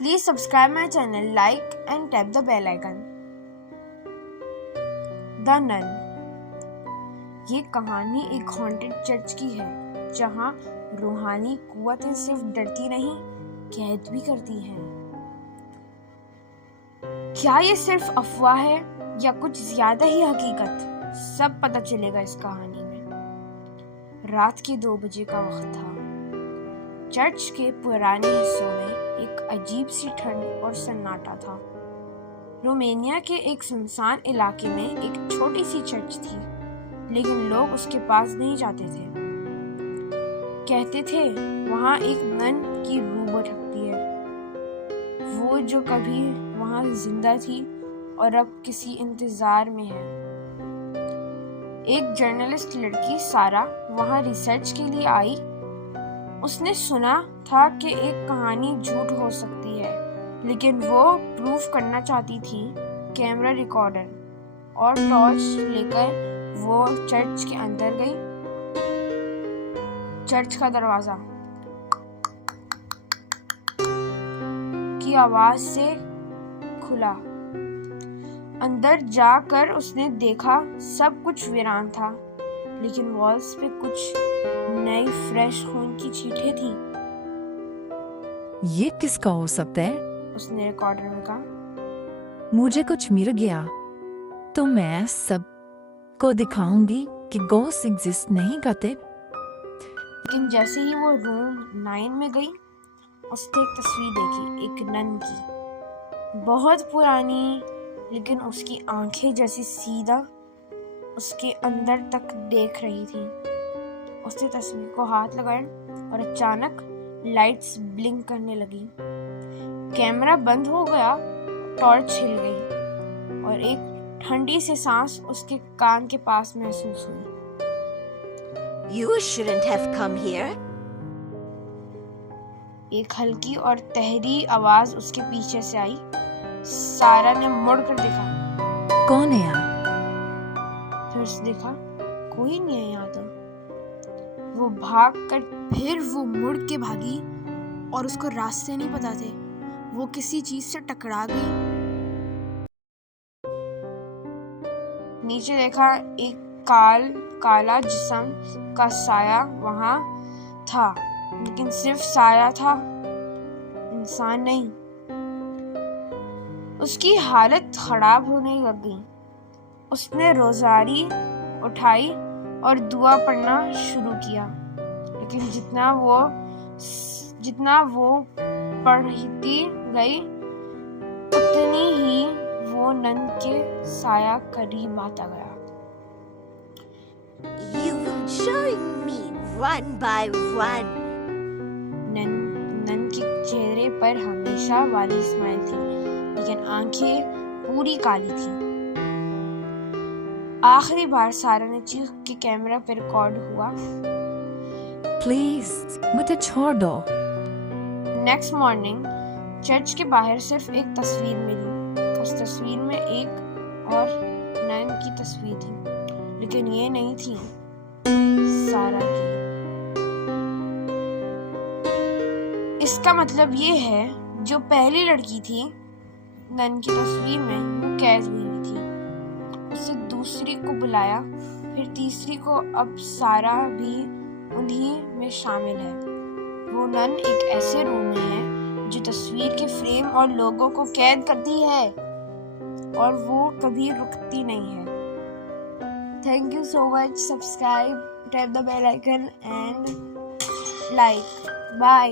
Please subscribe my channel, like and tap the bell icon. The Nun. ये कहानी एक haunted church की है जहाँ रूहानी कुव्वतें सिर्फ डरती नहीं, कैद भी करती हैं। क्या ये सिर्फ अफवाह है या कुछ ज्यादा ही हकीकत? सब पता चलेगा इस कहानी में। रात के 2 बजे का वक्त था। चर्च के पुराने हिस्सों में एक अजीब सी ठंड और सन्नाटा था। रोमानिया के एक सुनसान इलाके में एक छोटी सी चर्च थी, लेकिन लोग उसके पास नहीं जाते थे। कहते थे वहाँ एक नन की रूह भटकती है, वो जो कभी वहाँ जिंदा थी और अब किसी इंतजार में है। एक जर्नलिस्ट लड़की सारा वहाँ रिसर्च के लिए आई। उसने सुना था कि एक कहानी झूठ हो सकती है, लेकिन वो प्रूफ करना चाहती थी। कैमरा रिकॉर्डर और टॉर्च लेकर वो चर्च के अंदर गई। चर्च का दरवाजा की आवाज से खुला। अंदर जाकर उसने देखा सब कुछ वीरान था, लेकिन वॉल्स पे कुछ नई फ्रेश खून की छींटें थी। ये किसका हो सकता है? उसने रिकॉर्डर में कहा। मुझे कुछ मिल गया तो मैं सब को दिखाऊंगी कि घोस्ट एग्जिस्ट नहीं करते। लेकिन जैसे ही वो रूम 9 में गई, उसने एक तस्वीर देखी, एक नन की, बहुत पुरानी, लेकिन उसकी आंखें जैसी सीधा उसके अंदर तक देख रही थी। उसने तस्वीर को हाथ लगाया और अचानक लाइट्स ब्लिंक करने लगी। कैमरा बंद हो गया, टॉर्च हिल गई और एक ठंडी सी सांस उसके कान के पास महसूस हुई। You shouldn't have come here. एक हल्की और तहरी आवाज उसके पीछे से आई। सारा ने मुड़कर देखा। कौन है यहाँ? फिर उसने देखा कोई नहीं है यहाँ तो। वो भागकर फिर वो मुड़ के भागी और उसको रास्ते नहीं पता थे। वो किसी चीज से टकरा गई। नीचे देखा, एक काला जिस्म का साया वहां था, लेकिन सिर्फ साया था, इंसान नहीं। उसकी हालत खराब होने लग गई। उसने रोजारी उठाई और दुआ पढ़ना शुरू किया, लेकिन जितना वो पढ़ती गई, उतनी ही वो नन के साया करीब आता गया। You will join me one by one. Nun के चेहरे पर हमेशा वाली स्माइल थी, लेकिन आंखें पूरी काली थी। आखिरी बार सारा ने चीख के कैमरा पे रिकॉर्ड हुआ। प्लीज मुझे छोड़ दो। नेक्स्ट मॉर्निंग चर्च के बाहर सिर्फ एक तस्वीर मिली। उस तस्वीर में एक और नन की तस्वीर थी, लेकिन ये नहीं थी सारा की। इसका मतलब ये है, जो पहली लड़की थी नन की तस्वीर में, वो कैद हुई थी। उससे दूसरी को बुलाया, फिर तीसरी को। अब सारा भी उन्हीं में शामिल है। वो नन एक ऐसे रूम में है जो तस्वीर के फ्रेम और लोगों को कैद करती है, और वो कभी रुकती नहीं है। Thank you so much. Subscribe, tap the bell icon and like. Bye.